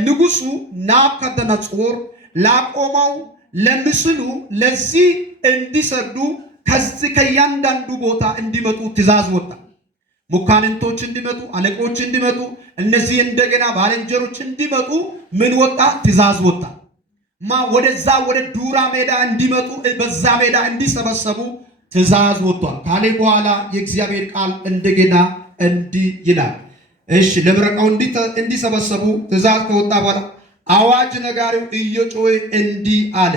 ንጉሱ ናቡከደነጾር ላቆመው ለምስሉ ለዚህ እንዲሰግዱ ከዚህ ከያንዳንዱ ቦታ እንዲመጡ ትእዛዝ ወጣ። ሙካንንቶች እንዲመጡ፣ አለቆች እንዲመጡ፣ እነዚህ እንደገና ባልንጀሮች እንዲመጡ ምን ወጣ? ትእዛዝ ወጣ። ወደዛ ወደ ዱራ ሜዳ እንዲመጡ፣ በዛ ሜዳ እንዲሰበሰቡ ትእዛዝ ወጥቷል ካለ በኋላ የእግዚአብሔር ቃል እንደገና እንዲህ ይላል። እሺ ለምረቃው እንዲሰበሰቡ ትእዛዝ ከወጣ በኋላ አዋጅ ነጋሪው እየጮኸ እንዲህ አለ፣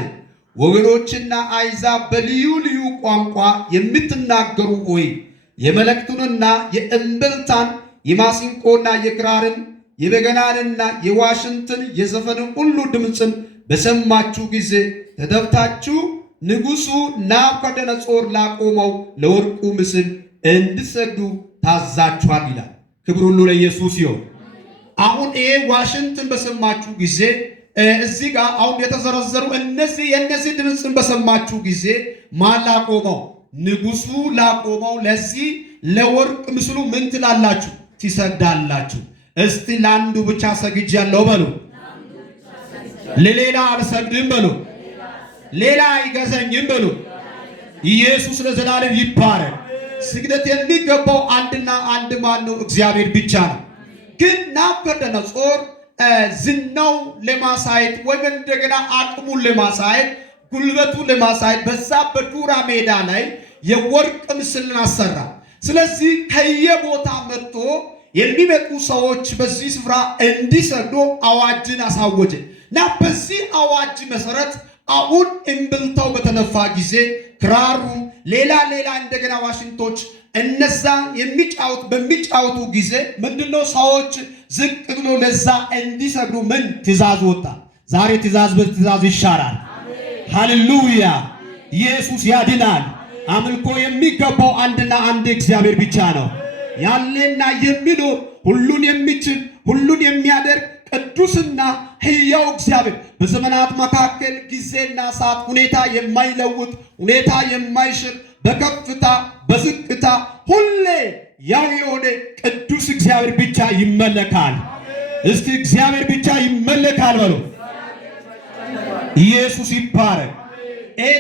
ወገኖችና አሕዛብ በልዩ ልዩ ቋንቋ የምትናገሩ ሆይ የመለከቱንና የእምብልታን የማሲንቆና የክራርን የበገናንና የዋሽንትን የዘፈንን ሁሉ ድምፅን በሰማችሁ ጊዜ ተደፍታችሁ ንጉሡ ናቡከደነጾር ላቆመው ለወርቁ ምስል እንድትሰግዱ ታዛችኋል ይላል። ክብር ሁሉ ለኢየሱስ ይሁን። አሁን ይሄ ዋሽንትን በሰማችሁ ጊዜ እዚህ ጋር አሁን የተዘረዘሩ የእነዚህ ድምፅን በሰማችሁ ጊዜ ማን ላቆመው? ንጉሡ ላቆመው ለዚህ ለወርቅ ምስሉ ምን ትላላችሁ? ትሰግዳላችሁ። እስቲ ለአንዱ ብቻ ሰግጃለሁ በሉ። ለሌላ አልሰግድም በሉ። ሌላ አይገዛኝም በሉ። ኢየሱስ ለዘላለም ይባረክ። ስግደት የሚገባው አንድና አንድ ማን ነው? እግዚአብሔር ብቻ ነው። ግን ናቡከደነጾር ዝናው ለማሳየት ወይም እንደገና አቅሙን ለማሳየት ጉልበቱን ለማሳየት በዛ በዱራ ሜዳ ላይ የወርቅ ምስልን አሰራ። ስለዚህ ከየቦታ መጥቶ የሚመጡ ሰዎች በዚህ ስፍራ እንዲሰግዱ አዋጅን አሳወጀ እና በዚህ አዋጅ መሰረት አሁን እምብልታው በተነፋ ጊዜ ክራሩ ሌላ እንደገና ዋሽንቶች እነዛ በሚጫወቱ ጊዜ ምንድነው ሰዎች ዝቅ ብሎ ለዛ እንዲሰግዱ ምን ትእዛዝ ወጣ? ዛሬ ትእዛዝ በትእዛዝ ይሻራል። ሃሌሉያ! ኢየሱስ ያድናል። አምልኮ የሚገባው አንድና አንድ እግዚአብሔር ብቻ ነው። ያለና የሚኖር ሁሉን የሚችል ሁሉን የሚያደርግ ቅዱስና ሕያው እግዚአብሔር በዘመናት መካከል ጊዜና ሰዓት ሁኔታ የማይለውጥ ሁኔታ የማይሽር በከፍታ በዝቅታ ሁሌ ያው የሆነ ቅዱስ እግዚአብሔር ብቻ ይመለካል። እስቲ እግዚአብሔር ብቻ ይመለካል በሉ። ኢየሱስ ይባረክ።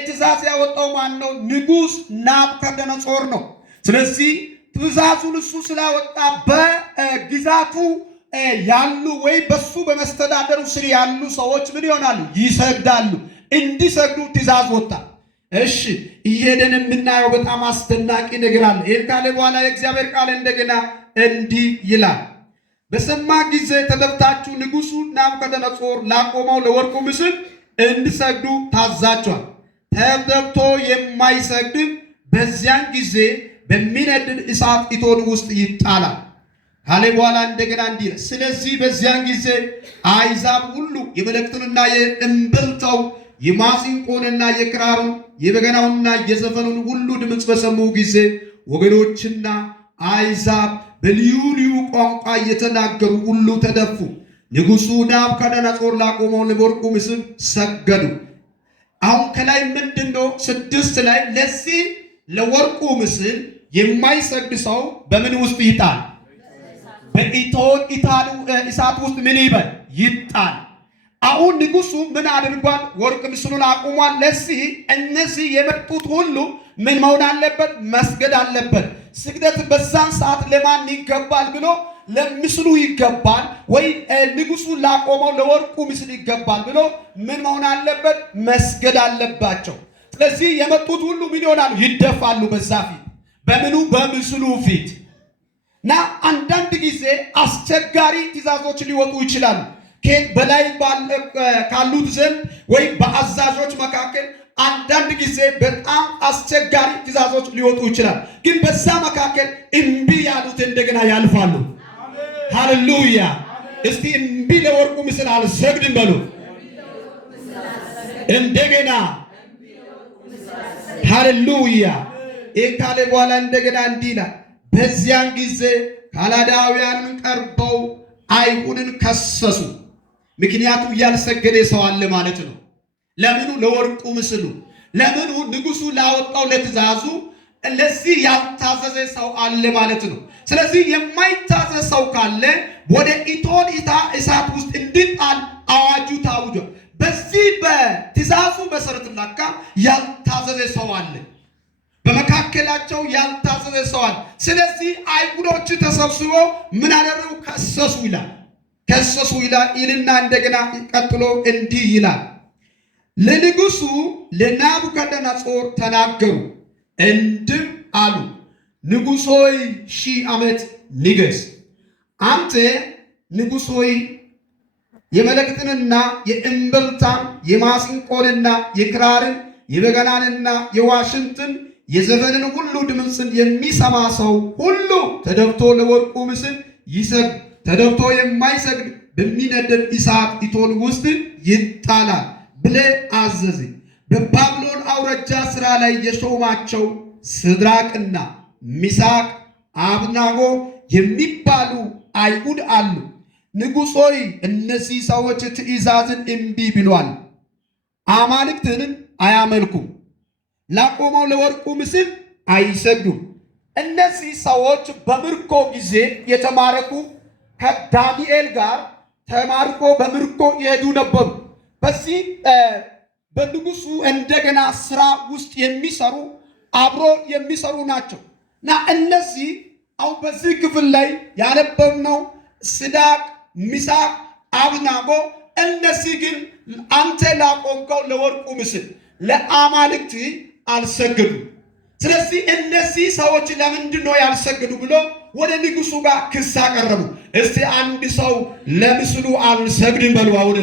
ትእዛዝ ያወጣው ማን ነው? ንጉሥ ናቡከደነጾር ነው። ስለዚህ ትእዛዙን እሱ ስላወጣ በግዛቱ ያሉ ወይ በሱ በመስተዳደሩ ስር ያሉ ሰዎች ምን ይሆናሉ? ይሰግዳሉ። እንዲሰግዱ ትእዛዝ ወጣ። እሺ እየሄደን የምናየው በጣም አስደናቂ ነገር አለ። ይህን ካለ በኋላ የእግዚአብሔር ቃል እንደገና እንዲህ ይላል፣ በሰማ ጊዜ ተደፍታችሁ ንጉሡ ናቡከደነጾር ላቆመው ለወርቁ ምስል እንዲሰግዱ ታዛችኋል። ተደፍቶ የማይሰግድ በዚያን ጊዜ በሚነድድ እሳት እቶን ውስጥ ይጣላል ካለ በኋላ እንደገና እንዲህ ይላል፣ ስለዚህ በዚያን ጊዜ አሕዛብ ሁሉ የመለከቱንና የእምብልታው የማሲንቆንና የክራሩን የበገናውንና የዘፈኑን ሁሉ ድምፅ በሰሙ ጊዜ ወገኖችና አሕዛብ በልዩ ልዩ ቋንቋ እየተናገሩ ሁሉ ተደፉ፣ ንጉሡ ናቡከደነጾር ላቆመው ለወርቁ ምስል ሰገዱ። አሁን ከላይ ምንድነው 6 ላይ ለዚህ ለወርቁ ምስል የማይሰግድ ሰው በምን ውስጥ ይጣል? በእቶን እሳት ውስጥ ምን ይበል? ይጣል። አሁን ንጉሡ ምን አድርጓል? ወርቅ ምስሉን አቁሟል። ለዚህ እነዚህ የመጡት ሁሉ ምን መሆን አለበት? መስገድ አለበት። ስግደት በዛን ሰዓት ለማን ይገባል ብሎ ለምስሉ ይገባል ወይ ንጉሡ ላቆመው ለወርቁ ምስል ይገባል ብሎ ምን መሆን አለበት? መስገድ አለባቸው። ስለዚህ የመጡት ሁሉ ምን ይሆናሉ? ይደፋሉ በዛ ፊት፣ በምኑ? በምስሉ ፊት። እና አንዳንድ ጊዜ አስቸጋሪ ትእዛዞች ሊወጡ ይችላሉ ከየት በላይ ካሉት ዘንድ ወይ በአዛዦች መካከል አንዳንድ ጊዜ በጣም አስቸጋሪ ትእዛዞች ሊወጡ ይችላል። ግን በዛ መካከል እምቢ ያሉት እንደገና ያልፋሉ። ሃሌሉያ! እስቲ እምቢ ለወርቁ ምስል አልሰግድም በሉ እንደገና። ሃሌሉያ! ይህ ካለ በኋላ እንደገና እንዲህ ይላል፣ በዚያን ጊዜ ከላዳውያንን ቀርበው አይሁድን ከሰሱ። ምክንያቱም ያልሰገደ ሰው አለ ማለት ነው። ለምኑ? ለወርቁ ምስሉ። ለምኑ? ንጉሡ ላወጣው ለትእዛዙ ለዚህ ያልታዘዘ ሰው አለ ማለት ነው። ስለዚህ የማይታዘዝ ሰው ካለ ወደ እቶን እሳት ውስጥ እንዲጣል አዋጁ ታውጇል። በዚህ በትእዛዙ መሰረት ላካ ያልታዘዘ ሰው አለ፣ በመካከላቸው ያልታዘዘ ሰው አለ። ስለዚህ አይሁዶች ተሰብስበው ምን አደረጉ? ከሰሱ ይላል። ከሰሱ ይላል ይልና እንደገና ቀጥሎ እንዲህ ይላል፣ ለንጉሡ ለናቡከደነፆር ተናገሩ፣ እንዲህ አሉ፣ ንጉሥ ሆይ 1000 ዓመት ንገሥ። አንተ ንጉሥ ሆይ የመለከትንና የእምብልታን የማሲንቆንና የክራርን የበገናንና የዋሽንትን የዘፈንን ሁሉ ድምፅን የሚሰማ ሰው ሁሉ ተደፍቶ ለወርቁ ምስል ይሰግድ፣ ተደፍቶ የማይሰግድ በሚነደድ እሳት እቶን ውስጥ ይጣላል ብለህ አዘዘ። በባቢሎን አውራጃ ሥራ ላይ የሾማቸው ሲድራቅና ሚሳቅ አብደናጎ የሚባሉ አይሁድ አሉ። ንጉሥ ሆይ እነዚህ ሰዎች ትእዛዝን እምቢ ብሏል፣ አማልክትንም አያመልኩም፣ ላቆመው ለወርቁ ምስል አይሰግዱም። እነዚህ ሰዎች በምርኮ ጊዜ የተማረኩ ከዳንኤል ጋር ተማርኮ በምርኮ ይሄዱ ነበሩ። በዚህ በንጉሡ እንደገና ስራ ውስጥ የሚሰሩ አብሮ የሚሰሩ ናቸው እና እነዚህ አሁን በዚህ ክፍል ላይ ያነበብነው ሲድራቅ፣ ሚሳቅ፣ አብደናጎ እነዚህ ግን አንተ ላቆምከው ለወርቁ ምስል ለአማልክት አልሰገዱ። ስለዚህ እነዚህ ሰዎች ለምንድን ነው ያልሰገዱ ብሎ ወደ ንጉሡ ጋር ክስ አቀረቡ። እስቲ አንድ ሰው ለምስሉ አልሰግድም በሉ። አሁን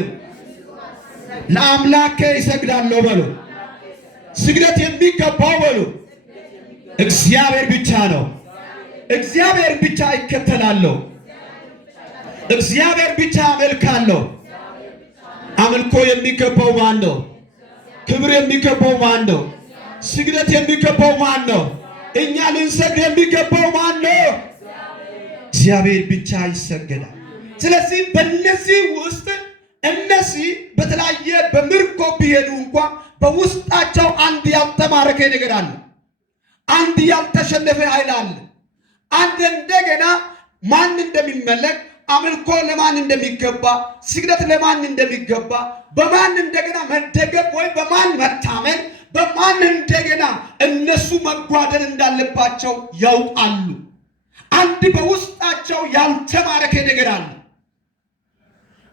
ለአምላኬ ይሰግዳለሁ በሉ። ስግደት የሚገባው በሉ እግዚአብሔር ብቻ ነው። እግዚአብሔር ብቻ ይከተላለሁ። እግዚአብሔር ብቻ አመልካለሁ። አምልኮ የሚገባው ማን ነው? ክብር የሚገባው ማን ነው? ስግደት የሚገባው ማን ነው? እኛ ልንሰግድ የሚገባው ማን ነው? እግዚአብሔር ብቻ ይሰገዳል። ስለዚህ በእነዚህ ውስጥ እነዚህ በተለያየ በምርኮ ቢሄዱ እንኳን በውስጣቸው አንድ ያልተማረከ ነገር አለ። አንድ ያልተሸነፈ ኃይል አለ። አንድ እንደገና ማን እንደሚመለክ፣ አምልኮ ለማን እንደሚገባ፣ ስግደት ለማን እንደሚገባ፣ በማን እንደገና መደገፍ ወይም በማን መታመን፣ በማን እንደገና እነሱ መጓደል እንዳለባቸው ያውቃሉ። አንድ በውስጣቸው ያልተማረከ ነገር አለ።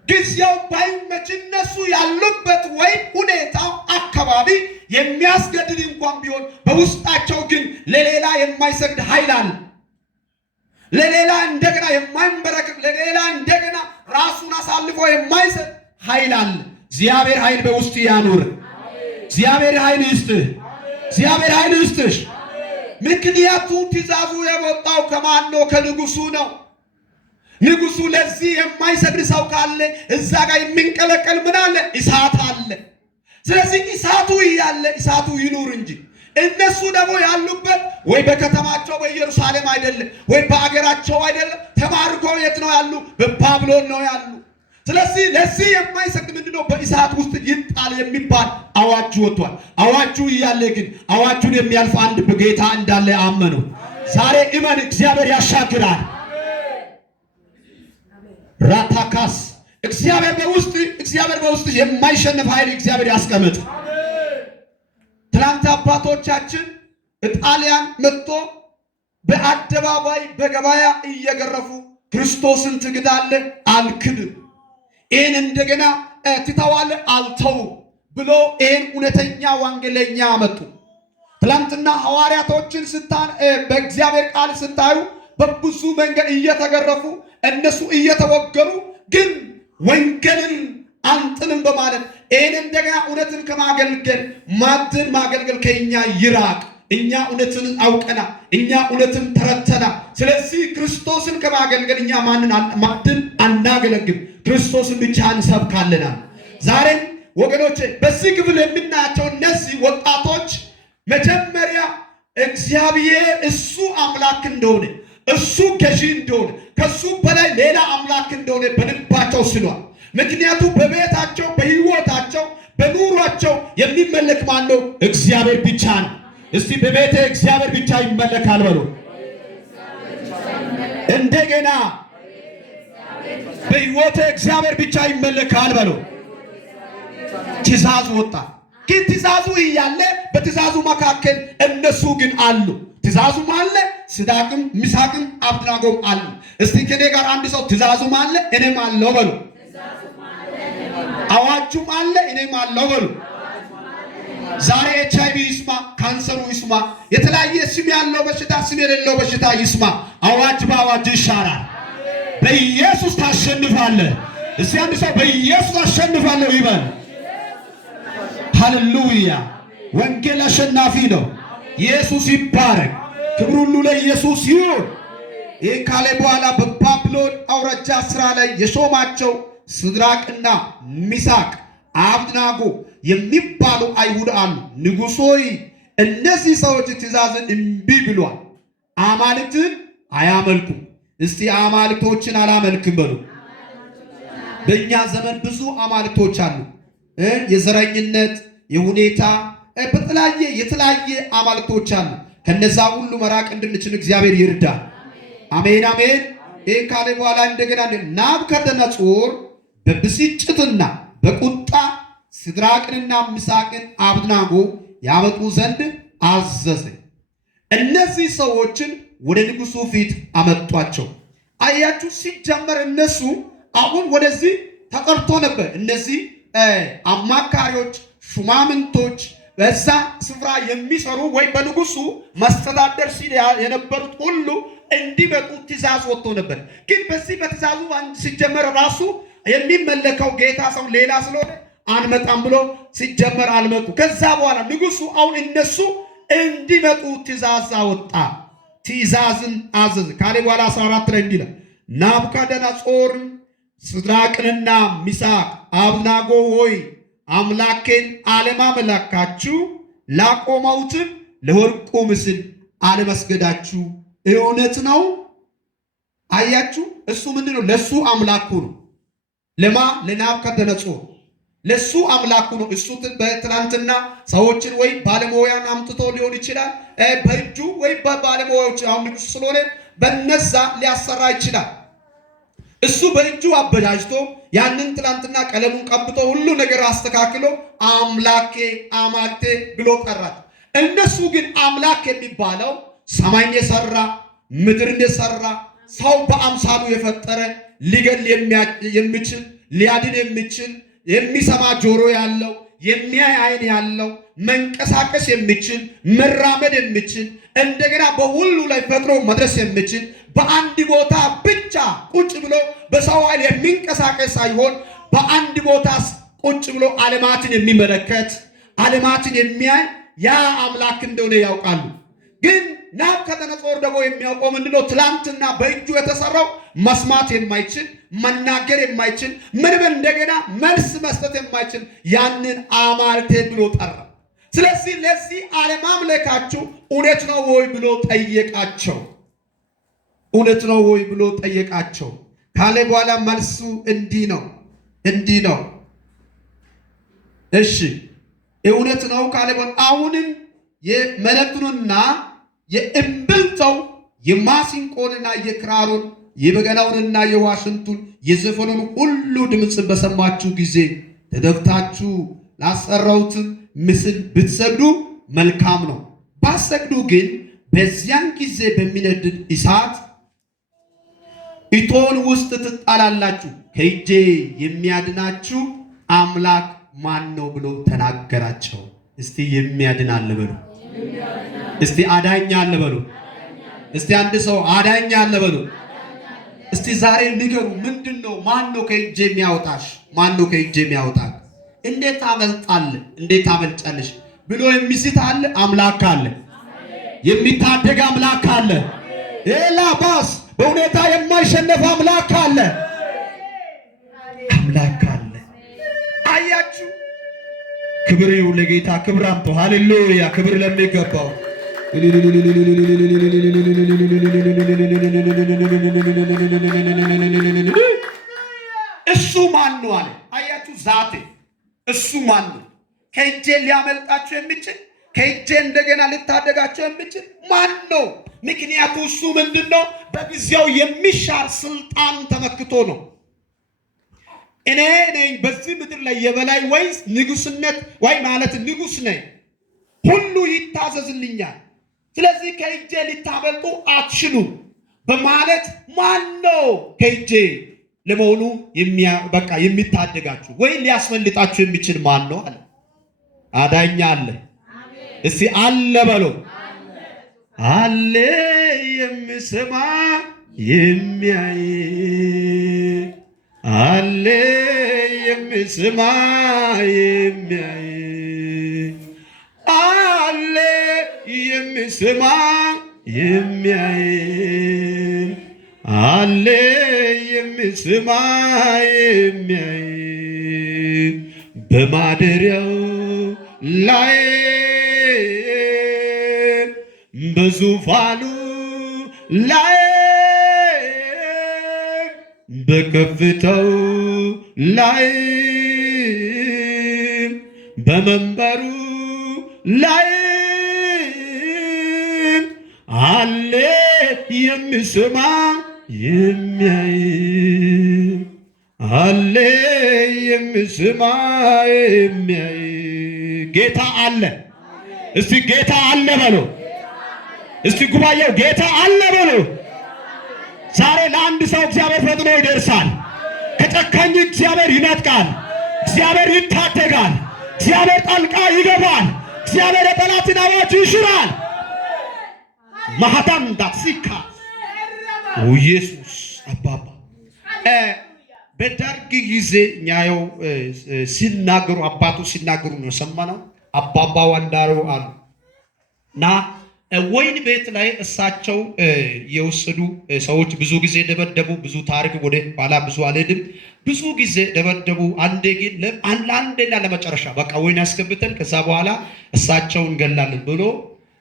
ጊዜው ባይመች እነሱ ያሉበት ወይም ሁኔታው አካባቢ የሚያስገድድ እንኳን ቢሆን በውስጣቸው ግን ለሌላ የማይሰግድ ኃይል አለ። ለሌላ እንደገና የማይንበረከክ፣ ለሌላ እንደገና ራሱን አሳልፎ የማይሰጥ ኃይል አለ። እግዚአብሔር ኃይል በውስጥ ያኑር። እግዚአብሔር ኃይል ይስጥህ። እግዚአብሔር ኃይል ይስጥሽ። ምክንያቱ ትእዛዙ የወጣው ከማን ነው? ከንጉሡ ነው። ንጉሡ ለዚህ የማይሰግድ ሰው ካለ እዛ ጋር የሚንቀለቀል ምን አለ? እሳት አለ። ስለዚህ እሳቱ እያለ እሳቱ ይኑር እንጂ እነሱ ደግሞ ያሉበት ወይ በከተማቸው በኢየሩሳሌም አይደለም፣ ወይ በአገራቸው አይደለም። ተማርኮ የት ነው ያሉ? በባቢሎን ነው ያሉ። ስለዚህ ለዚህ የማይሰግድ ምንድነው? በእሳት ውስጥ ይጣል የሚባል አዋጅ ወጥቷል። አዋጁ እያለ ግን አዋጁን የሚያልፍ አንድ በጌታ እንዳለ አመኑ። ዛሬ እመን፣ እግዚአብሔር ያሻግራል። ራታካስ እግዚአብሔር በውስጥ የማይሸንፍ ኃይል እግዚአብሔር ያስቀምጥ። ትናንት አባቶቻችን ጣሊያን መጥቶ በአደባባይ በገበያ እየገረፉ ክርስቶስን ትክዳለህ፣ አልክድም፣ ይህን እንደገና ትተዋለህ፣ አልተውም ብሎ ይህን እውነተኛ ወንጌለኛ አመጡ። ትናንትና ሐዋርያቶችን በእግዚአብሔር ቃል ስታዩ በብዙ መንገድ እየተገረፉ እነሱ እየተወገሩ ግን ወንጌልን አንጥልም በማለት ይህን እንደገና እውነትን ከማገልገል ማዕድን ማገልገል ከእኛ ይራቅ። እኛ እውነትን አውቀና፣ እኛ እውነትን ተረተና። ስለዚህ ክርስቶስን ከማገልገል እኛ ማዕድን አናገለግል፣ ክርስቶስን ብቻ እንሰብካለናል። ዛሬም ወገኖቼ በዚህ ክፍል የምናያቸው እነዚህ ወጣቶች መጀመሪያ እግዚአብሔር እሱ አምላክ እንደሆነ፣ እሱ ገዢ እንደሆነ፣ ከሱ በላይ ሌላ አምላክ እንደሆነ በልባቸው ስሏል። ምክንያቱም በቤታቸው፣ በሕይወታቸው፣ በኑሯቸው የሚመለክ ማን ነው? እግዚአብሔር ብቻ ነው። እስቲ በቤቴ እግዚአብሔር ብቻ ይመለካል በሉ። እንደገና በሕይወቴ እግዚአብሔር ብቻ ይመለካል በሉ። ትእዛዝ ወጣ። ግን ትእዛዙ እያለ በትእዛዙ መካከል እነሱ ግን አሉ። ትእዛዙም አለ፣ ሲድራቅም ሚሳቅም አብደናጎም አሉ። እስቲ ከኔ ጋር አንድ ሰው ትእዛዙም አለ እኔም አለው በሉ። አዋጁም አለ እኔም አለው በሉ። ዛሬ HIV ይስማ፣ ካንሰሩ ይስማ፣ የተለያየ ስም ያለው በሽታ ስም የሌለው በሽታ ይስማ። አዋጅ በአዋጅ ይሻራል። በኢየሱስ ታሸንፋለህ። እስቲ አንድ ሰው በኢየሱስ አሸንፋለሁ ይበል። ሃሌሉያ! ወንጌል አሸናፊ ነው። ኢየሱስ ይባረክ። ክብር ሁሉ ለኢየሱስ ይሁን። ይህ ካለ በኋላ በባቢሎን አውራጃ ስራ ላይ የሾማቸው ሲድራቅና ሚሳቅ አብደናጎ የሚባሉ አይሁድ አሉ። ንጉሥ ሆይ እነዚህ ሰዎች ትእዛዝን እምቢ ብሏል፣ አማልክትን አያመልኩም። እስቲ አማልክቶችን አላመልክም በሉ። በእኛ ዘመን ብዙ አማልክቶች አሉ። የዘረኝነት የሁኔታ የተለያየ አማልክቶች አሉ። ከነዛ ሁሉ መራቅ እንድንችል እግዚአብሔር ይርዳል። አሜን አሜን። ይህ ካለ በኋላ እንደገና ናቡከደነፆር በብስጭትና በቁጣ ሲድራቅንና ሚሳቅን አብደናጎ ያመጡ ዘንድ አዘዘ። እነዚህ ሰዎችን ወደ ንጉሡ ፊት አመጧቸው። አያችሁ፣ ሲጀመር እነሱ አሁን ወደዚህ ተጠርቶ ነበር። እነዚህ አማካሪዎች፣ ሹማምንቶች በዛ ስፍራ የሚሰሩ ወይ በንጉሡ መስተዳደር ሲል የነበሩት ሁሉ እንዲመጡ ትእዛዝ ወጥቶ ነበር። ግን በዚህ በትእዛዙ ሲጀመር ራሱ የሚመለከው ጌታ ሰው ሌላ ስለሆነ አንመጣም ብሎ ሲጀመር አልመጡ። ከዛ በኋላ ንጉሡ አሁን እነሱ እንዲመጡ ትእዛዝ አወጣ። ትእዛዝን አዘዘ ካለ በኋላ 14 ላይ እንዲህ ናቡከደነፆር ሲድራቅንና ሚሳቅ አብደናጎ ሆይ አምላኬን አለማምለካችሁ ላቆመውትም ለወርቁ ምስል አለመስገዳችሁ እውነት ነው። አያችሁ፣ እሱ ምንድነው? ለሱ አምላኩ ነው። ለናቡከደነፆር ለሱ አምላኩ ነው። እሱ በትናንትና ሰዎችን ወይ ባለሙያን አምጥቶ ሊሆን ይችላል፣ በእጁ ወይ በባለሙያዎች አሁን ንጉሥ ስለሆነ በነዛ ሊያሰራ ይችላል። እሱ በእጁ አበጃጅቶ ያንን ትናንትና ቀለሙን ቀብቶ ሁሉ ነገር አስተካክሎ አምላኬ አማልክቴ ብሎ ጠራት። እነሱ ግን አምላክ የሚባለው ሰማይን የሰራ ምድርን የሰራ ሰው በአምሳሉ የፈጠረ ሊገል የሚችል ሊያድን የሚችል የሚሰማ ጆሮ ያለው የሚያይ ዓይን ያለው መንቀሳቀስ የሚችል መራመድ የሚችል እንደገና በሁሉ ላይ ፈጥሮ መድረስ የሚችል በአንድ ቦታ ብቻ ቁጭ ብሎ በሰው ኃይል የሚንቀሳቀስ ሳይሆን በአንድ ቦታ ቁጭ ብሎ ዓለማትን የሚመለከት ዓለማትን የሚያይ ያ አምላክ እንደሆነ ያውቃሉ። ግን ናቡከደነፆር ደግሞ የሚያውቀው ምንድነው? ትላንትና በእጁ የተሰራው መስማት የማይችል መናገር የማይችል ምንም እንደገና መልስ መስጠት የማይችል ያንን አማልክቴ ብሎ ጠራ። ስለዚህ ለዚህ አለማምለካችሁ እውነት ነው ወይ ብሎ ጠየቃቸው። እውነት ነው ወይ ብሎ ጠየቃቸው ካለ በኋላ መልሱ እንዲህ ነው። እሺ እውነት ነው ካለ በኋላ አሁንም የመለከቱንና የእምብልታው የማሲንቆንና የክራሩን የበገናውንና የዋሽንቱን የዘፈኑን ሁሉ ድምፅ በሰማችሁ ጊዜ ተደፍታችሁ ላሰራሁት ምስል ብትሰግዱ መልካም ነው። ባሰግዱ ግን በዚያን ጊዜ በሚነድድ እሳት እቶን ውስጥ ትጣላላችሁ። ከእጄ የሚያድናችሁ አምላክ ማን ነው ብሎ ተናገራቸው። እስቲ የሚያድን አለ በሉ። እስቲ አዳኝ አለ በሉ። እስቲ አንድ ሰው አዳኝ አለ በሉ። እስቲ ዛሬ ንገሩ፣ ምንድነው? ማን ነው ከእጄ የሚያወጣሽ? ማን ነው ከእጄ የሚያወጣሽ? እንዴት ታመልጣለህ? እንዴት ታመልጫለሽ ብሎ የሚስት አለ? አምላክ አለ። የሚታደግ አምላክ አለ። ኤላባስ በሁኔታ የማይሸነፍ አምላክ አለ። አምላክ አለ። አያችሁ፣ ክብር ይሁን ለጌታ። ክብር አምጡ። ሃሌሉያ! ክብር ለሚገባው እሱ ማን ነው አለ። አያችሁ፣ ዛቴ እሱ ማን ነው? ከእጄ ሊያመልጣችሁ የሚችል ከእጄ እንደገና ልታደጋቸው የሚችል ማን ነው? ምክንያቱ እሱ ምንድነው? በጊዜው የሚሻር ስልጣን ተመክቶ ነው። እኔ ነኝ በዚህ ምድር ላይ የበላይ ወይስ ንጉስነት ወይ ማለት ንጉስ ነኝ፣ ሁሉ ይታዘዝልኛል፣ ስለዚህ ከእጄ ልታመልጡ አትችሉም በማለት ማን ነው ከእጄ ለመሆኑ የሚታደጋችሁ ወይ ሊያስመልጣችሁ የሚችል ማን ነው አለ። አዳኛ አለ። እስቲ አለ በሎ። አለ የሚሰማ የሚያይ፣ አለ የሚሰማ የሚያይ፣ አለ የሚሰማ የሚያይ፣ አለ የሚሰማ የሚያይ፣ በማደሪያው ላይ በዙፋኑ ላይ በከፍታው ላይ በመንበሩ ላይ አለ የሚሰማ የሚያይ፣ አለ የሚሰማ የሚያይ። ጌታ አለ። እስቲ ጌታ አለ በሎ። እስቲ ጉባኤው ጌታ አለ በሎ። ዛሬ ለአንድ ሰው እግዚአብሔር ፈጥኖ ይደርሳል። ከጨካኝ እግዚአብሔር ይነጥቃል። እግዚአብሔር ይታደጋል። እግዚአብሔር ጣልቃ ይገባል። እግዚአብሔር የጠላትን አዋጅ ይሽራል። ማህታም ዳክሲካ ኢየሱስ አባባ በደርግ ጊዜ ኛየው ሲናገሩ አባቱ ሲናገሩ ነው ሰማነው። አባባ ወንዳሮ አሉ እና ወይን ቤት ላይ እሳቸው የወሰዱ ሰዎች ብዙ ጊዜ ደበደቡ። ብዙ ታሪክ ወደ ኋላ ብዙ አልሄድም። ብዙ ጊዜ ደበደቡ። አንዴ ግን ለአንዴና ለመጨረሻ በቃ ወይን ያስገብተን ከዛ በኋላ እሳቸውን እንገላለን ብሎ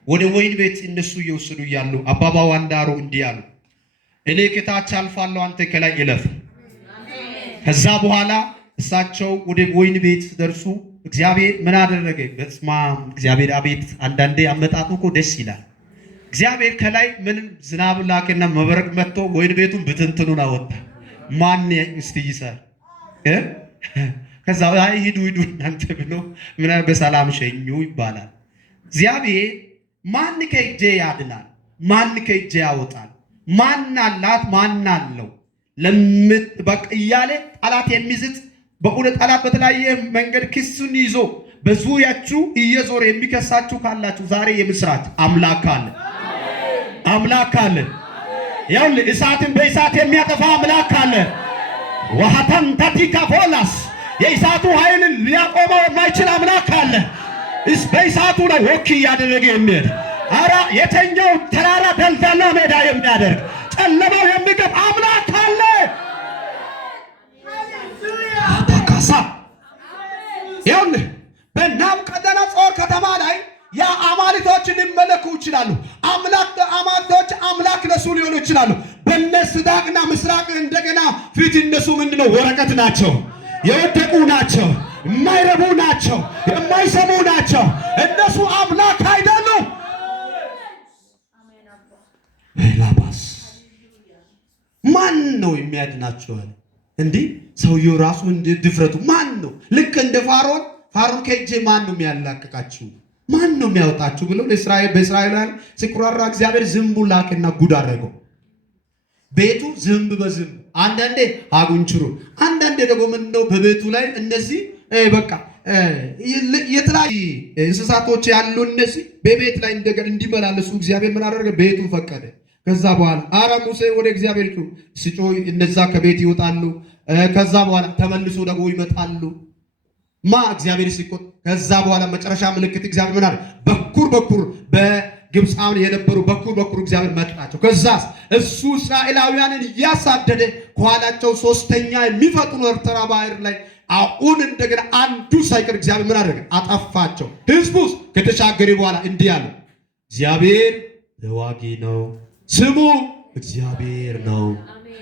ወደ ወይን ቤት እነሱ እየወሰዱ እያሉ አባባ ወንዳሮ እንዲህ አሉ፣ እኔ ከታች አልፋለሁ፣ አንተ ከላይ ይለፍ። ከዛ በኋላ እሳቸው ወደ ወይን ቤት ደርሱ። እግዚአብሔር ምን አደረገ? በስማም እግዚአብሔር አቤት! አንዳንዴ አመጣጡ እኮ ደስ ይላል። እግዚአብሔር ከላይ ምንም ዝናብ ላከና መብረቅ መጥቶ ወይን ቤቱን ብትንትኑን አወጣ። ማን እስቲ ይሰር ከዛ አይ ሂዱ እናንተ ብሎ ምን በሰላም ሸኙ ይባላል። እግዚአብሔር ማን ከእጄ ያድናል? ማን ከእጄ ያወጣል? ማን አላት? ማን አለው? በቃ እያለ ጠላት የሚዝት በእውነት ጠላት በተለያየ መንገድ ክሱን ይዞ በዙሪያችሁ እየዞረ የሚከሳችሁ ካላችሁ ዛሬ የምስራች አምላክ አለ። አምላክ አለ። ይኸውልህ እሳትን በእሳት የሚያጠፋ አምላክ አለ። ወሐተን ታቲካ ፎላስ የእሳቱ ኃይልን ሊያቆመው የማይችል አምላክ አለ። በእሳቱ ላይ ወክ እያደረገ የሚሄድ አራ የተኛው ተራራ ደልዳላ ሜዳ የሚያደርግ ጨለማው የሚገብ አምላክ አለ። አባካሳ ይኸውልህ በናቡከደነፆር ከተማ ላይ ያ አማልክቶችን ሊመለኩ ይችላሉ። አማልክቶች አምላክ ነሱ ሊሆኑ ይችላሉ። በእነሱ ዳቅና ምስራቅ እንደገና ፊት እነሱ ምንድነው? ወረቀት ናቸው፣ የወደቁ ናቸው፣ የማይረቡ ናቸው፣ የማይሰሙ ናቸው። እነሱ አምላክ አይደሉም። ላባስ ማን ነው የሚያድናቸው? እንዲህ ሰውየው ራሱ ድፍረቱ ማን ነው? ልክ እንደ ፋሮን ከእጄ ማን ነው የሚያላቅቃችሁ? ማን ነው የሚያወጣችሁ ብለው በእስራኤላውያን ሲኩራራ እግዚአብሔር ዝንቡ ላከና ጉድ አደረገው። ቤቱ ዝንብ በዝንብ አንዳንዴ አጉንችሩ፣ አንዳንዴ ደግሞ ምንድነው በቤቱ ላይ እነዚህ በቃ የተለያዩ እንስሳቶች ያሉ እነዚህ በቤት ላይ እንደገና እንዲመላለሱ እግዚአብሔር ምን አደረገ? ቤቱን ፈቀደ። ከዛ በኋላ አረ ሙሴ ወደ እግዚአብሔር ስጮ እነዛ ከቤት ይወጣሉ። ከዛ በኋላ ተመልሶ ደግሞ ይመጣሉ። እግዚአብሔር ሲቆጥ ከዛ በኋላ መጨረሻ ምልክት እግዚአብሔር ምን አለ? በኩር በግብፃውን የነበሩ በኩር እግዚአብሔር መጣቸው። ከዛስ እሱ እስራኤላውያንን እያሳደደ ከኋላቸው ሶስተኛ የሚፈጥኑ ኤርትራ ባህር ላይ አሁን እንደገና አንዱ ሳይቀር እግዚአብሔር ምን አደረገ? አጠፋቸው። ህዝቡስ ከተሻገረ በኋላ እንዲህ አለ፣ እግዚአብሔር ተዋጊ ነው፣ ስሙ እግዚአብሔር ነው።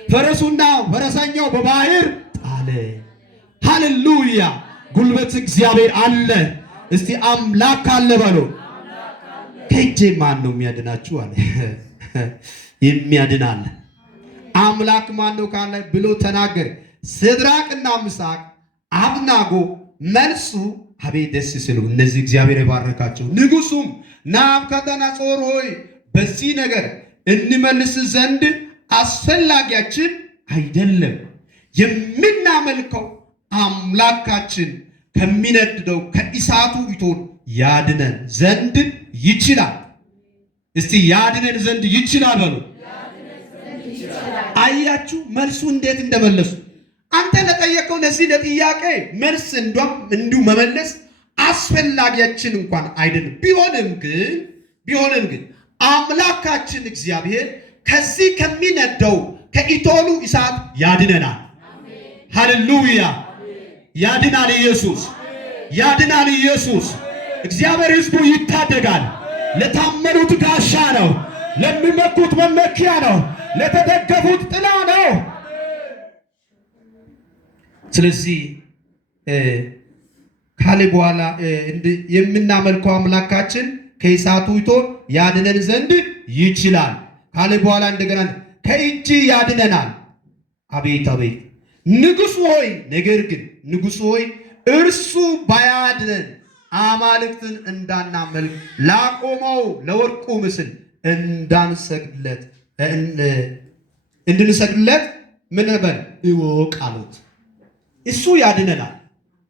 ፈረሱና ፈረሰኛው በባህር ጣለ። ሃሌሉያ! ጉልበት እግዚአብሔር አለ። እስቲ አምላክ አለ በሉ። ከእጄ ማን ነው የሚያድናችሁ አለ። የሚያድን አለ። አምላክ ማን ነው ካለ ብሎ ተናገረ። ሲድራቅና ሚሳቅ አብደናጎ መልሱ አቤት ደስ ሲሉ እነዚህ እግዚአብሔር የባረካቸው። ንጉሡም ናቡከደነፆር ሆይ በዚህ ነገር እንመልስ ዘንድ አስፈላጊያችን አይደለም፣ የምናመልከው አምላካችን ከሚነድደው ከእሳቱ እቶን ያድነን ዘንድ ይችላል። እስቲ ያድነን ዘንድ ይችላል በሉ። አያችሁ መልሱ እንዴት እንደመለሱ። አንተ ለጠየቀው ለዚህ ለጥያቄ መልስ እንዲሁ መመለስ አስፈላጊያችን እንኳን አይደለም። ቢሆንም ግን አምላካችን እግዚአብሔር ከዚህ ከሚነደው ከእቶኑ እሳት ያድነናል። ሃሌሉያ! ያድናል ኢየሱስ፣ ያድናል ኢየሱስ። እግዚአብሔር ሕዝቡ ይታደጋል። ለታመኑት ጋሻ ነው፣ ለሚመኩት መመኪያ ነው፣ ለተደገፉት ጥላ ነው። ስለዚህ ካለ በኋላ የምናመልከው አምላካችን ከእሳቱ እቶን ያድነን ዘንድ ይችላል ካለ በኋላ እንደገና ከእጅ ያድነናል። አቤት አቤት! ንጉሥ ሆይ ነገር ግን ንጉሥ ሆይ እርሱ ባያድነን አማልክትን እንዳናመልክ ላቆመው ለወርቁ ምስል እንድንሰግድለት ምን ነበር እወቅ አሉት። እሱ ያድነናል።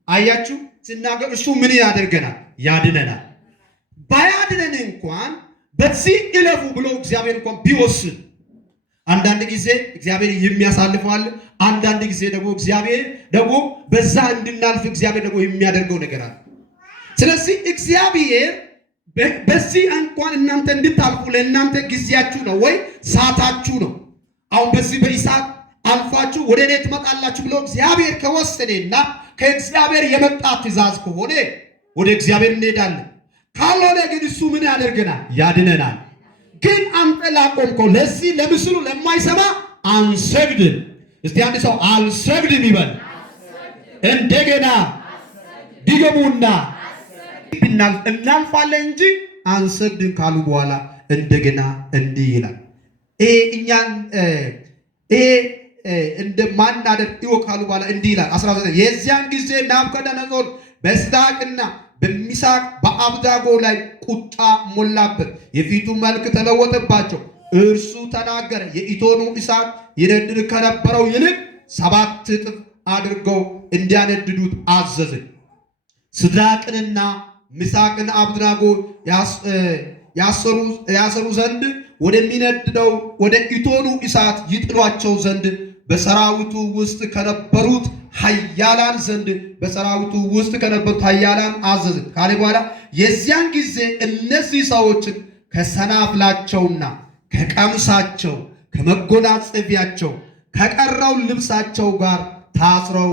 አያችሁ ሲናገር እሱ ምን ያደርገናል? ያድነናል። ባያድነን እንኳን በዚህ እለፉ ብሎ እግዚአብሔር እንኳን ቢወስን አንዳንድ ጊዜ እግዚአብሔር የሚያሳልፈዋል። አንዳንድ ጊዜ ደግሞ እግዚአብሔር ደግሞ በዛ እንድናልፍ እግዚአብሔር ደግሞ የሚያደርገው ነገር አለ። ስለዚህ እግዚአብሔር በዚህ እንኳን እናንተ እንድታልፉ ለእናንተ ጊዜያችሁ ነው ወይ ሰዓታችሁ ነው። አሁን በዚህ በእሳት አልፋችሁ ወደ እኔ ትመጣላችሁ ብሎ እግዚአብሔር ከወሰነና ከእግዚአብሔር የመጣ ትእዛዝ ከሆነ ወደ እግዚአብሔር እንሄዳለን። ካልሆነ ግን እሱ ምን ያደርገናል? ያድነናል። ግን አንተ ላቆምከው ለዚህ ለምስሉ ለማይሰማ አንሰግድም። እስቲ አንድ ሰው አልሰግድም ይበል። እንደገና ድገሙና እናልፋለን እንጂ አንሰግድም ካሉ በኋላ እንደገና እንዲህ ይላል። እኛን እንደማናደርግ ይወቃሉ በኋላ እንዲህ ይላል 19 የዚያን ጊዜ ናቡከደነፆር በሲድራቅና በሚሳቅ በአብደናጎ ላይ ቁጣ ሞላበት፣ የፊቱ መልክ ተለወጠባቸው። እርሱ ተናገረ፣ የእቶኑ እሳት ይነድድ ከነበረው ይልቅ 7 እጥፍ አድርገው እንዲያነድዱት አዘዘ። ሲድራቅንና ሚሳቅን አብደናጎ ያሰሩ ዘንድ ወደሚነድደው ወደ እቶኑ እሳት ይጥሏቸው ዘንድ በሰራዊቱ ውስጥ ከነበሩት ኃያላን አዘዘ ካለ በኋላ የዚያን ጊዜ እነዚህ ሰዎችን ከሰናፍላቸውና ከቀምሳቸው ከመጎናጸፊያቸው ከቀረው ልብሳቸው ጋር ታስረው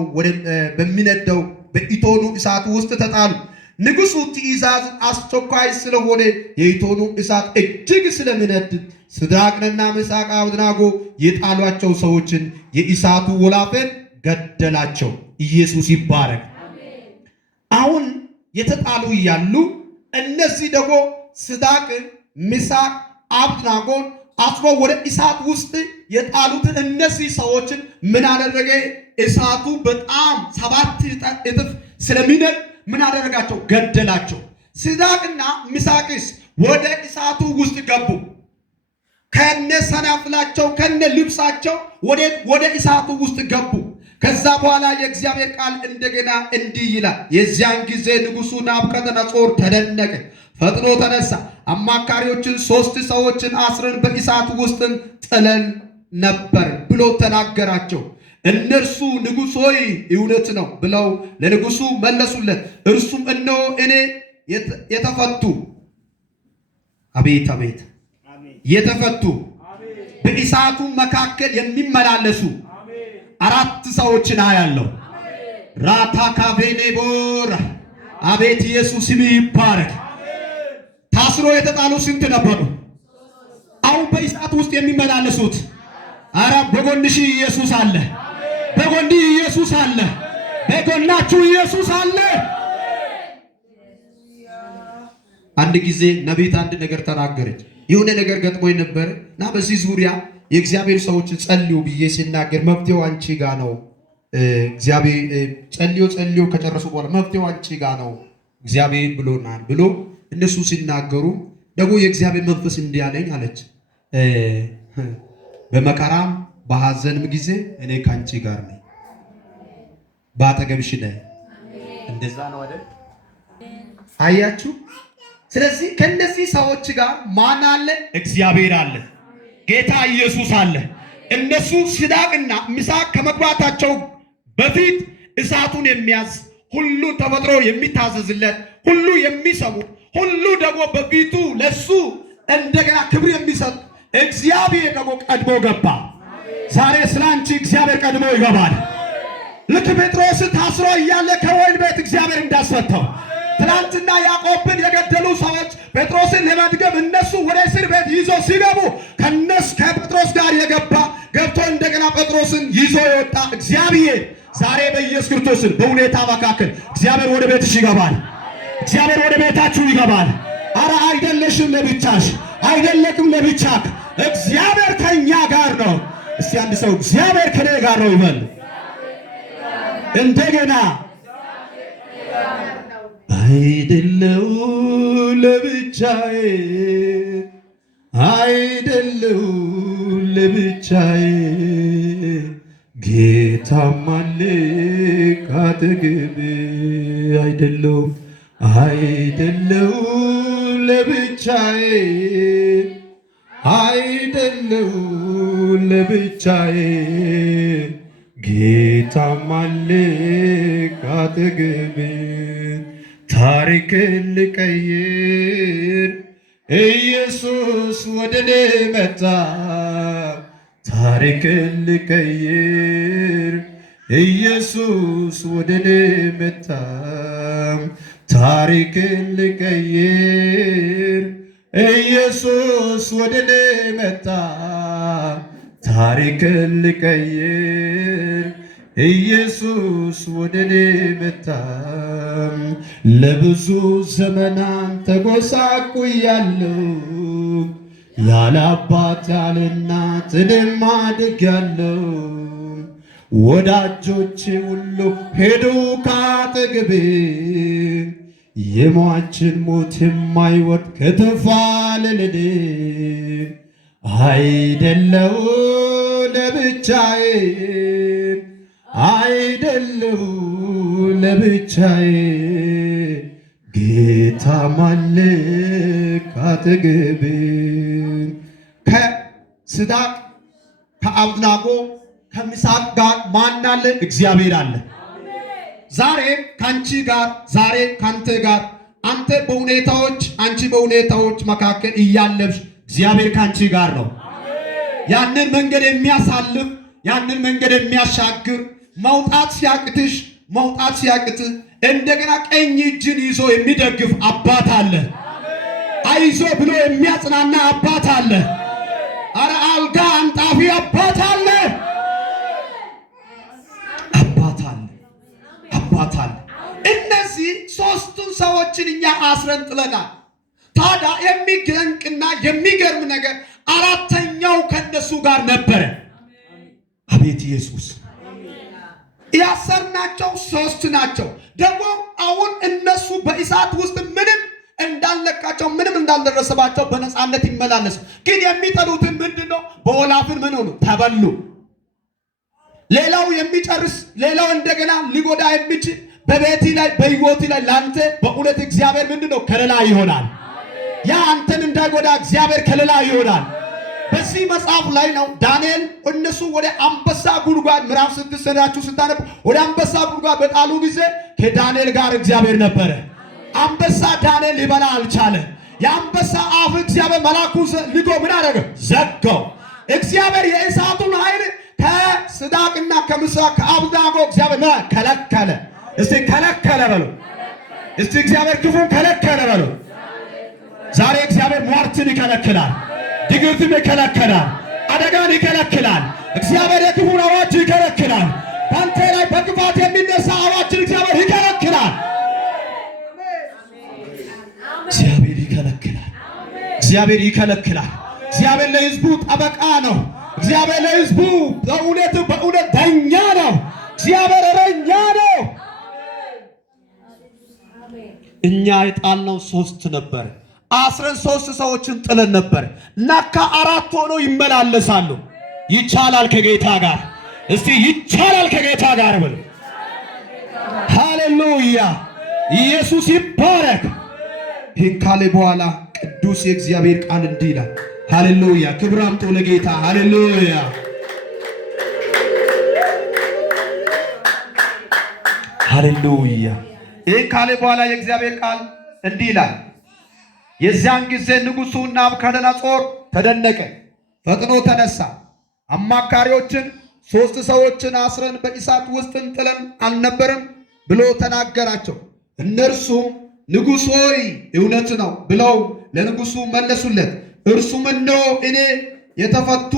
በሚነደው በእቶኑ እሳት ውስጥ ተጣሉ። ንጉሡ ትእዛዝ አስቸኳይ ስለሆነ የእቶኑ እሳት እጅግ ስለሚነድ ሲድራቅንና ሚሳቅ አብደናጎ የጣሏቸው ሰዎችን የእሳቱ ወላፈን ገደላቸው። ኢየሱስ ይባረክ። አሁን የተጣሉ እያሉ እነዚህ ደግሞ ሲድራቅ ሚሳቅ አብደናጎን አስሮ ወደ እሳት ውስጥ የጣሉትን እነዚህ ሰዎችን ምን አደረገ? እሳቱ በጣም 7 እጥፍ ስለሚነድ ምን አደረጋቸው? ገደላቸው። ሲድራቅና ሚሳቅስ ወደ እሳቱ ውስጥ ገቡ። ከነ ሰናፍላቸው ከነ ልብሳቸው ወደ እሳቱ ውስጥ ገቡ። ከዛ በኋላ የእግዚአብሔር ቃል እንደገና እንዲህ ይላል። የዚያን ጊዜ ንጉሡ ናቡከደነፆር ተደነቀ፣ ፈጥኖ ተነሳ፣ አማካሪዎችን 3 ሰዎችን አስረን በእሳት ውስጥም ጥለን ነበር ብሎ ተናገራቸው። እነርሱ ንጉሥ ሆይ እውነት ነው ብለው ለንጉሡ መለሱለት። እርሱም እነሆ እኔ የተፈቱ አቤት አቤት የተፈቱ በእሳቱ መካከል የሚመላለሱ 4 ሰዎችን አያለሁ። ራታ ካቬኔቦር አቤት ኢየሱስ ይባረክ። ታስሮ የተጣሉ ስንት ነበሩ? አሁን በእሳት ውስጥ የሚመላለሱት አረ በጎንሽ ኢየሱስ አለ፣ በጎንዲ ኢየሱስ አለ፣ በጎናችሁ ኢየሱስ አለ። አንድ ጊዜ ነቢይት አንድ ነገር ተናገረች። የሆነ ነገር ገጥሞኝ ነበር እና በዚህ ዙሪያ የእግዚአብሔር ሰዎች ጸልዩ ብዬ ሲናገር መፍትሄው አንቺ ጋር ነው፣ እግዚአብሔር ጸልዮ ከጨረሱ በኋላ መፍትሄው አንቺ ጋር ነው እግዚአብሔር ብሎናል ብሎ እነሱ ሲናገሩ ደግሞ የእግዚአብሔር መንፈስ እንዲህ አለኝ አለች። በመከራም በሐዘንም ጊዜ እኔ ካንቺ ጋር ነኝ፣ ባጠገብሽ ነኝ። እንደዛ ነው አይደል? አያችሁ። ስለዚህ ከነዚህ ሰዎች ጋር ማን አለ? እግዚአብሔር አለ፣ ጌታ ኢየሱስ አለ። እነሱ ሲዳቅና ሚሳቅ ከመግባታቸው በፊት እሳቱን የሚያዝ ሁሉ ተፈጥሮ የሚታዘዝለት ሁሉ የሚሰሙ ሁሉ ደግሞ በፊቱ ለሱ እንደገና ክብር የሚሰጥ እግዚአብሔር ደግሞ ቀድሞ ገባ። ዛሬ ስላንቺ እግዚአብሔር ቀድሞ ይገባል። ልክ ጴጥሮስ ታስሮ እያለ ከወህኒ ቤት እግዚአብሔር እንዳስፈታው ትናንትና ያዕቆብን የገደሉ ሰዎች ጴጥሮስን ለመድገም እነሱ ወደ እስር ቤት ይዞ ሲገቡ ከጴጥሮስ ጋር የገባ ገብቶ እንደገና ጴጥሮስን ይዞ የወጣ እግዚአብሔር ዛሬ በኢየሱስ ክርስቶስን በሁኔታ መካከል እግዚአብሔር ወደ ቤትሽ ይገባል። እግዚአብሔር ወደ ቤታችሁ ይገባል። አረ አይደለሽም ለብቻሽ፣ አይደለክም ለብቻክ። እግዚአብሔር ከኛ ጋር ነው። እስቲ አንድ ሰው እግዚአብሔር ከኔ ጋር ነው ይበል። እንደገና አይደለው ለብቻዬ፣ አይደለው ለብቻዬ፣ ጌታም አለ ካጠገቤ። አይደለው አይደለው ለብቻዬ፣ አይደለው ለብቻዬ፣ ጌታም አለ ካጠገቤ። ታሪክን ልቀይር ኢየሱስ ወደኔ መጣ። ታሪክን ልቀይር ኢየሱስ ወደኔ መጣ። ታሪክን ልቀይር ኢየሱስ ወደኔ መጣ። ታሪክን ልቀይር ኢየሱስ ወደኔ መጣ። ለብዙ ዘመናት ተጎሳቁያለሁ፣ ያለ አባት ያለ እናት እኔም አድጌያለሁ። ወዳጆቼ ሁሉ ሄዱ ካጠገቤ፣ የሟችን ሞት የማይወድ ከተፋለለኔ። አይደለው ለብቻዬ፣ አይደለው ለብቻዬ፣ ጌታም አለ ካጠገቤ። ከሲድራቅ ከአብደናጎ ከሚሳቅ ጋር ማን አለ? እግዚአብሔር አለ። ዛሬም ካንቺ ጋር፣ ዛሬ ካንተ ጋር፣ አንተ በሁኔታዎች አንቺ በሁኔታዎች መካከል እያለብሽ እግዚአብሔር ካንቺ ጋር ነው። ያንን መንገድ የሚያሳልፍ ያንን መንገድ የሚያሻግር መውጣት ሲያቅትሽ መውጣት ሲያቅትህ እንደገና ቀኝ እጅን ይዞ የሚደግፍ አባት አለ። አይዞ ብሎ የሚያጽናና አባት አለ። አረ አልጋ አንጣፊ አባት አለ። አባት አለ። አባት አለ። እነዚህ ሶስቱን ሰዎችን እኛ አስረን ጥለናል። ታዲያ የሚደንቅና የሚገርም ነገር አራተኛው ከነሱ ጋር ነበረ። አቤት ኢየሱስ! ያሰርናቸው ሶስት ናቸው። ደግሞ አሁን እነሱ በእሳት ውስጥ ምንም እንዳልነካቸው ምንም እንዳልደረሰባቸው በነፃነት ይመላለሱ። ግን የሚጠሉትን ምንድነው? በወላፈን ምን ሆኑ? ተበሉ። ሌላው የሚጨርስ ሌላው እንደገና ሊጎዳ የሚችል በቤቲ ላይ በሕይወቲ ላይ ላንተ በእውነት እግዚአብሔር ምንድነው? ከለላ ይሆናል። ያ አንተን እንዳይጎዳ እግዚአብሔር ከለላ ይሆናል። በዚህ መጽሐፍ ላይ ነው ዳንኤል እነሱ ወደ አንበሳ ጉድጓድ ምዕራፍ 6 ሄዳችሁ ስታነቡ ወደ አንበሳ ጉድጓድ በጣሉ ጊዜ ከዳንኤል ጋር እግዚአብሔር ነበረ። አንበሳ ዳንኤል ሊበላ አልቻለ። የአንበሳ አፍ እግዚአብሔር መልአኩ ልጎ ምን አደረገ? ዘጋው። እግዚአብሔር የእሳቱን ኃይል ከሲድራቅና ከሚሳቅ ከአብደናጎ እግዚአብሔር ከለከለ። እስቲ ከለከለ በሉ። እስቲ እግዚአብሔር ክፉን ከለከለ በሉ። ዛሬ እግዚአብሔር ሟርትን ይከለክላል። ድግምትን ይከለክላል። አደጋን ይከለክላል። እግዚአብሔር የክፉን አዋጅ ይከለክላል። በአንተ ላይ በክፋት የሚነሳ አዋጅን እግዚአብሔር ይከለክላል። እግዚአብሔር ይከለክላል። እግዚአብሔር ይከለክላል። እግዚአብሔር ለሕዝቡ ጠበቃ ነው። እግዚአብሔር ለሕዝቡ በእውነት ዳኛ ነው። እግዚአብሔር እረኛ ነው። እኛ የጣልነው 3 ነበር። 13 ሰዎችን ጥለን ነበር እና ከ4 ሆነው ይመላለሳሉ። ይቻላል ከጌታ ጋር። እስቲ ይቻላል ከጌታ ጋር በሉ። ሃሌሉያ! ኢየሱስ ይባረክ። ይህን ካለ በኋላ ቅዱስ የእግዚአብሔር ቃል እንዲህ ይላል። ሃሌሉያ! ክብር አምጡ ለጌታ። ሃሌሉያ! ሃሌሉያ! ይህን ካለ በኋላ የእግዚአብሔር ቃል እንዲህ ይላል። የዚያን ጊዜ ንጉሡ ናቡከደነፆር ተደነቀ፣ ፈጥኖ ተነሳ። አማካሪዎችን 3 ሰዎችን አስረን በእሳት ውስጥ እንጥለን አልነበረም ብሎ ተናገራቸው። እነርሱም ንጉሥ ሆይ እውነት ነው ብለው ለንጉሡ መለሱለት። እርሱም እነሆ እኔ የተፈቱ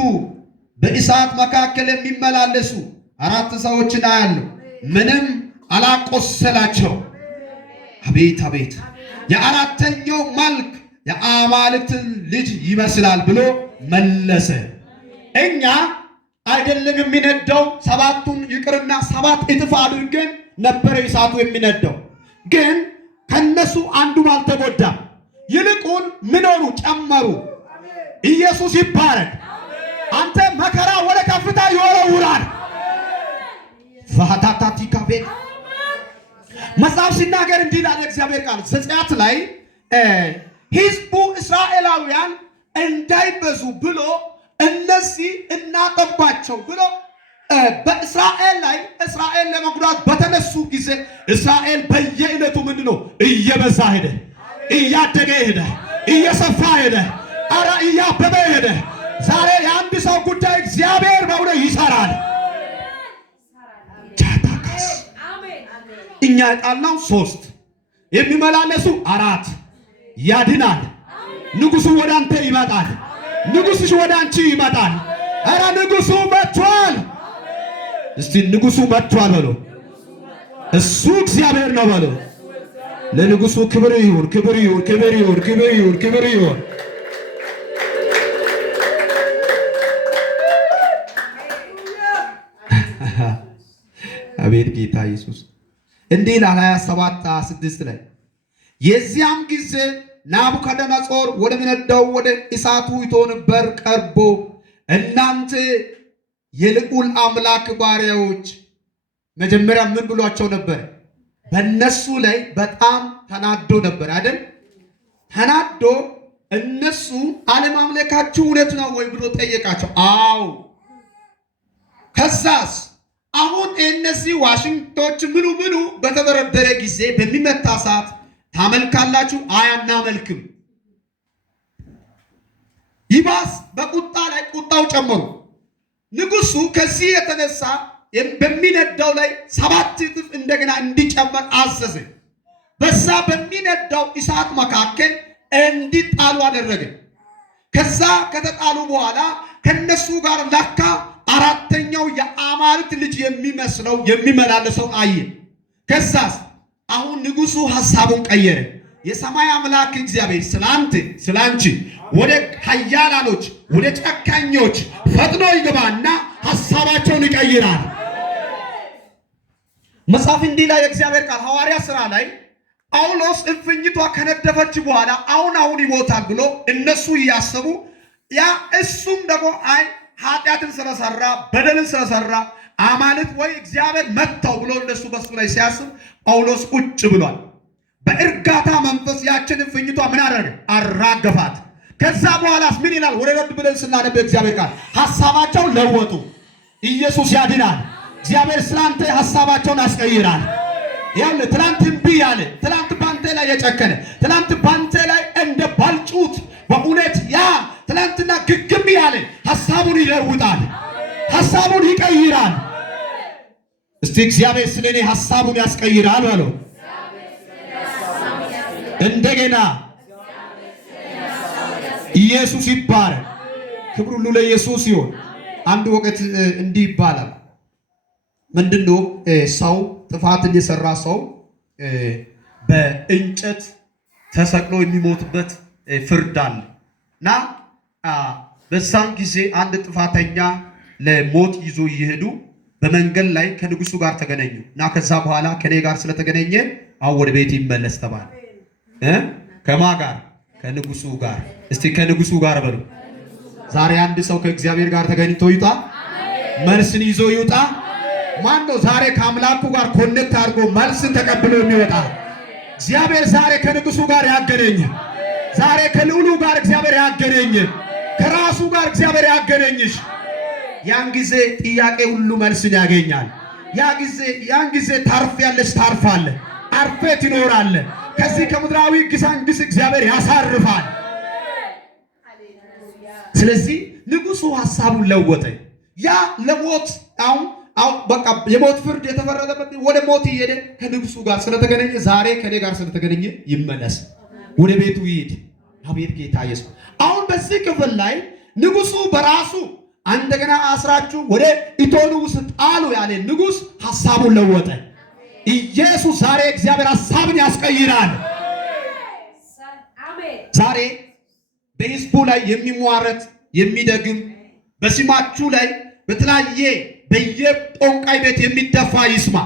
በእሳት መካከል የሚመላለሱ 4 ሰዎችን አያለሁ፣ ምንም አላቆሰላቸው። አቤት አቤት! የ4ኛው መልክ የአማልክትን ልጅ ይመስላል ብሎ መለሰ። እኛ አይደለም የሚነደው 7ቱን ይቅርና 7 እጥፍ አድርገን ነበር እሳቱ የሚነደው። ግን ከነሱ አንዱም አልተጎዳም። ይልቁን ምን ሆኑ? ጨመሩ። ኢየሱስ ይባረክ። አንተ መከራ ወደ ከፍታ ይወረውራል። ፈታታቲ ካፌ መጽሐፍ ሲናገር እንዲህ ይላል እግዚአብሔር ቃል ዘጸአት ላይ ሕዝቡ እስራኤላውያን እንዳይበዙ ብሎ እነዚህ እናጠባቸው ብሎ በእስራኤል ላይ እስራኤል ለመጉዳት በተነሱ ጊዜ እስራኤል በየዕለቱ ምንድነው እየበዛ ሄደ፣ እያደገ ሄደ፣ እየሰፋ ሄደ፣ አራ እያበበ ሄደ። ዛሬ የአንድ ሰው ጉዳይ እግዚአብሔር በእውነት ይሰራል። እኛ የጣልነው 3 የሚመላለሱ 4 ያድናል። ንጉሡ ወደ አንተ ይመጣል። ንጉሥሽ ወደ አንቺ ይመጣል። ኧረ ንጉሡ መጥቷል። እስቲ ንጉሡ መጥቷል በሉ። እሱ እግዚአብሔር ነው በሉ። ለንጉሡ ክብር ይሁን፣ ክብር ይሁን፣ ክብር ይሁን፣ ክብር ይሁን፣ ክብር ይሁን። አቤት ጌታ ኢየሱስ እንዲህ ይላል 27:6 ላይ የዚያም ጊዜ ናቡከደነፆር ወደሚነደው ወደ እሳቱ እቶን በር ቀርቦ እናንተ የልዑል አምላክ ባሪያዎች። መጀመሪያ ምን ብሏቸው ነበር? በእነሱ ላይ በጣም ተናዶ ነበር አይደል? ተናዶ እነሱ አለማምለካችሁ እውነት ነው ወይ ብሎ ጠየቃቸው። አዎ። ከዛስ አሁን እነዚህ ዋሽንግቶች ምኑ በተደረደረ ጊዜ በሚመታ ሰዓት ታመልካላችሁ? አያናመልክም። ይባስ በቁጣ ላይ ቁጣው ጨመሩ። ንጉሡ ከዚህ የተነሳ በሚነዳው ላይ 7 እጥፍ እንደገና እንዲጨመር አዘዘ። በዛ በሚነዳው እሳት መካከል እንዲጣሉ አደረገ። ከዛ ከተጣሉ በኋላ ከነሱ ጋር ለካ 4ኛው የአማልክት ልጅ የሚመስለው የሚመላለሰው አየ። ከዛስ አሁን ንጉሡ ሐሳቡን ቀየረ። የሰማይ አምላክ እግዚአብሔር ስላንቺ ወደ ኃያላኖች ወደ ጨካኞች ፈጥኖ ይገባና ሐሳባቸውን ይቀይራል። መጽሐፍ እንዲህ ላይ የእግዚአብሔር ቃል ሐዋርያ ሥራ ላይ ጳውሎስ እፍኝቷ ከነደፈች በኋላ አሁን ይሞታል ብሎ እነሱ እያሰቡ እሱም ደግሞ ኃጢአትን ስለሰራ በደልን ስለሰራ አማልክት ወይ እግዚአብሔር መታው ብሎ እነሱ በሱ ላይ ሲያስብ ጳውሎስ ቁጭ ብሏል። በእርጋታ መንፈስ ያችን እፍኝቷ ምን አደረገ? አራገፋት። ከዛ በኋላስ ምን ይላል? ወደ ረድ ብለን ስናነብ እግዚአብሔር ቃል ሐሳባቸው ለወጡ። ኢየሱስ ያድናል። እግዚአብሔር ስላንተ ሐሳባቸውን ያስቀይራል። ያለ ትላንት እምቢ ያለ፣ ትላንት ባንተ ላይ የጨከነ፣ ትላንት ባንተ ላይ እንደ ባልጩት በእውነት ያ ትላንትና ግግም ያለ ሐሳቡን ይለውጣል፣ ሐሳቡን ይቀይራል። እስቲ እግዚአብሔር ስለኔ ሐሳቡን ያስቀይራል በለው። እንደገና ኢየሱስ ይባረክ። ክብር ሁሉ ለኢየሱስ ይሁን። አንድ ወቅት እንዲህ ይባላል። ምንድነው? ሰው ጥፋትን የሰራ ሰው በእንጨት ተሰቅሎ የሚሞትበት ፍርድ አለ እና በዛን ጊዜ አንድ ጥፋተኛ ለሞት ይዞ እየሄዱ በመንገድ ላይ ከንጉሱ ጋር ተገናኙ እና ከዛ በኋላ ከኔ ጋር ስለተገናኘ አሁን ወደ ቤት ይመለስ ተባለ። ከማን ጋር? ከንጉሱ ጋር። እስቲ ከንጉሱ ጋር በሉ። ዛሬ አንድ ሰው ከእግዚአብሔር ጋር ተገናኝቶ ይውጣ፣ መልስን ይዞ ይውጣ። ማን ነው ዛሬ ከአምላኩ ጋር ኮኔክት አድርጎ መልስን ተቀብሎ የሚወጣ? እግዚአብሔር ዛሬ ከንጉሱ ጋር ያገናኝ። ዛሬ ከልዑሉ ጋር እግዚአብሔር ያገናኝ። ከራሱ ጋር እግዚአብሔር ያገናኝሽ። ያን ጊዜ ጥያቄ ሁሉ መልስን ያገኛል። ያን ጊዜ ታርፊያለሽ፣ ታርፋለህ፣ አርፈህ ትኖራለህ። ከዚህ ከምድራዊ ግሳንግስ እግዚአብሔር ያሳርፋል። ስለዚህ ንጉሱ ሐሳቡን ለወጠ። ያ ለሞት አሁን በቃ የሞት ፍርድ የተፈረደበት ወደ ሞት ይሄደ ከንጉሱ ጋር ስለተገናኘ ዛሬ ከኔ ጋር ስለተገናኘ ይመለስ፣ ወደ ቤቱ ይሄድ። አቤት ጌታ ኢየሱስ። አሁን በዚህ ክፍል ላይ ንጉሱ በራሱ እንደገና አስራችሁ ወደ እቶኑ ውስጥ ጣሉ ያለ ንጉስ ሐሳቡን ለወጠ። ኢየሱስ ዛሬ እግዚአብሔር ሐሳብን ያስቀይራል። ዛሬ በሕዝቡ ላይ የሚሟረት የሚደግም በስማችሁ ላይ በተለያየ በየጦንቃይ ቤት የሚደፋ ይስማ።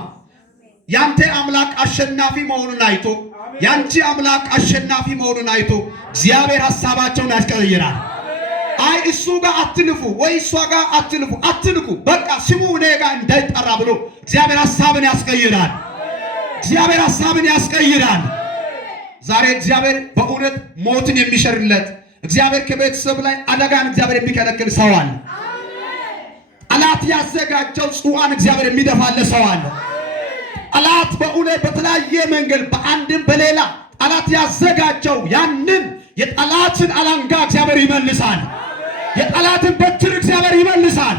ያንተ አምላክ አሸናፊ መሆኑን አይቶ ያንቺ አምላክ አሸናፊ መሆኑን አይቶ እግዚአብሔር ሐሳባቸውን ያስቀይራል። አይ እሱ ጋር አትልፉ ወይ እሷ ጋር አትልፉ፣ በቃ ስሙ እኔ ጋር እንዳይጠራ ብሎ እግዚአብሔር ሐሳብን ያስቀይራል። እግዚአብሔር ሐሳብን ያስቀይራል። ዛሬ እግዚአብሔር በእውነት ሞትን የሚሸርለት እግዚአብሔር ከቤተሰብ ላይ አደጋን እግዚአብሔር የሚከለክል ሰው አለ። ጠላት ያዘጋጀው ጽዋን እግዚአብሔር የሚደፋለ ሰው አለ። ጠላት በእውነት በተለያየ መንገድ በአንድም በሌላ ጠላት ያዘጋጀው ያንን የጠላትን አላንጋ እግዚአብሔር ይመልሳል። የጠላትን በትር እግዚአብሔር ይመልሳል።